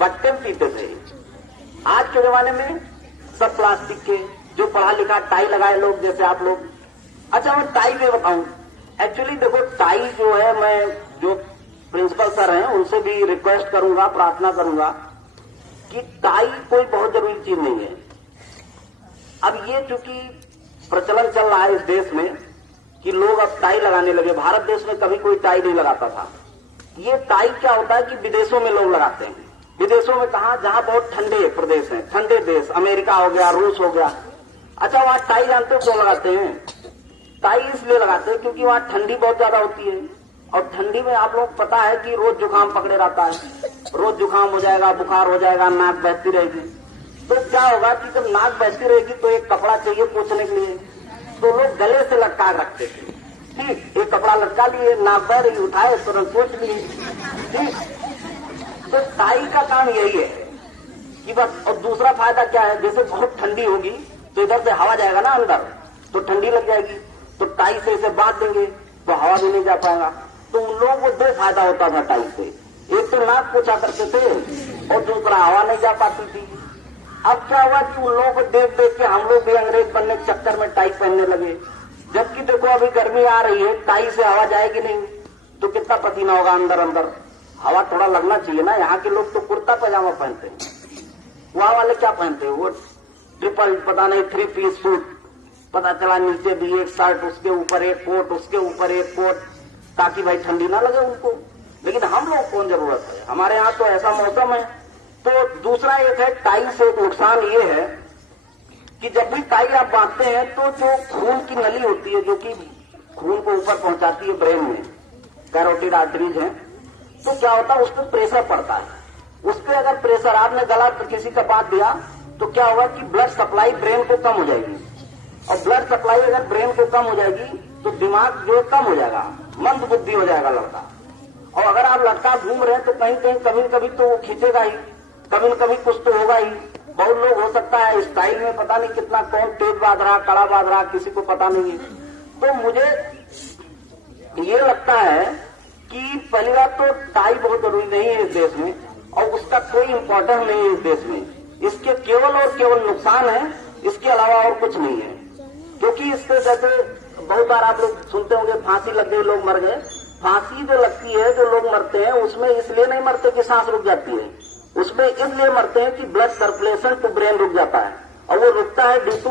बट्टे पीते थे। आज के जमाने में सब प्लास्टिक के, जो पढ़ा लिखा टाई लगाए लोग, जैसे आप लोग। अच्छा, मैं टाई में बताऊं, एक्चुअली देखो टाई जो है, मैं जो प्रिंसिपल सर हैं उनसे भी रिक्वेस्ट करूंगा, प्रार्थना करूंगा कि टाई कोई बहुत जरूरी चीज नहीं है। अब ये चूंकि प्रचलन चल रहा है इस देश में कि लोग अब टाई लगाने लगे, भारत देश में कभी कोई टाई नहीं लगाता था। ये टाई क्या होता है कि विदेशों में लोग लगाते हैं। विदेशों में कहा, जहां बहुत ठंडे प्रदेश हैं, ठंडे देश, अमेरिका हो गया, रूस हो गया। अच्छा, वहां टाई जानते हो क्यों लगाते हैं? टाई इसलिए लगाते हैं क्योंकि वहां ठंडी बहुत ज्यादा होती है, और ठंडी में आप लोग पता है कि रोज जुकाम पकड़े रहता है, रोज जुकाम हो जाएगा, बुखार हो जाएगा, नाक बहती रहेगी। तो क्या होगा कि जब नाक बहती रहेगी तो एक कपड़ा चाहिए पोंछने के लिए, तो लोग गले से लटका रखते थे। ठीक, एक कपड़ा लटका लिए, नाक बह रही, उठाए, तुरंत पोंछ लिए। ठीक, तो टाई का काम यही है कि बस। और दूसरा फायदा क्या है, जैसे बहुत ठंडी होगी तो इधर से हवा जाएगा ना अंदर, तो ठंडी लग जाएगी, तो टाई से इसे बांध देंगे तो हवा भी नहीं जा पाएगा। तो उन लोगों को दो फायदा होता था टाई से, एक तो नाक पोछा करते थे और दूसरा हवा नहीं जा पाती थी। अब क्या हुआ कि उन लोगों को देख देख के हम लोग भी अंग्रेज बनने के चक्कर में टाई पहनने लगे। जबकि देखो अभी गर्मी आ रही है, टाई से हवा जाएगी नहीं तो कितना पसीना होगा अंदर अंदर, हवा थोड़ा लगना चाहिए ना। यहाँ के लोग तो कुर्ता पैजामा पहनते हैं, वहां वाले क्या पहनते हैं, वो ट्रिपल पता नहीं 3 पीस सूट, पता चला नीचे भी एक शर्ट, उसके ऊपर एक कोट, उसके ऊपर एक कोट, ताकि भाई ठंडी ना लगे उनको। लेकिन हम लोग कौन जरूरत है, हमारे यहाँ तो ऐसा मौसम है। तो दूसरा एक है, टाई से एक नुकसान ये है कि जब भी टाई आप बांधते हैं तो जो खून की नली होती है, जो कि खून को ऊपर पहुंचाती है ब्रेन में, कैरोटिड आर्टरीज है, तो क्या होता है उस पर प्रेशर पड़ता है। उस पर अगर प्रेशर, आपने गला किसी का बांध दिया तो क्या होगा कि ब्लड सप्लाई ब्रेन को कम हो जाएगी, और ब्लड सप्लाई अगर ब्रेन को कम हो जाएगी तो दिमाग जो कम हो जाएगा, मंद बुद्धि हो जाएगा लड़का। और अगर आप लड़का घूम रहे हैं तो कहीं कहीं कभी कभी तो वो खींचेगा ही, कभी न कभी कुछ तो होगा ही। बहुत लोग हो सकता है स्टाइल में पता नहीं कितना कौन तेज बांध रहा, कड़ा बांध रहा, किसी को पता नहीं है। तो मुझे ये लगता है कि पहली बात तो टाई बहुत जरूरी नहीं है इस देश में, और उसका कोई इम्पोर्टेंस नहीं है इस देश में। इसके केवल और केवल नुकसान है, इसके अलावा और कुछ नहीं है। क्योंकि इससे जैसे बहुत बार आप लोग सुनते होंगे, फांसी लग गई, लोग मर गए। फांसी जो लगती है, जो लोग मरते हैं, उसमें इसलिए नहीं मरते कि सांस रुक जाती है, उसमें इसलिए मरते हैं कि ब्लड सर्कुलेशन टू ब्रेन रुक जाता है, और वो रुकता है ड्यू टू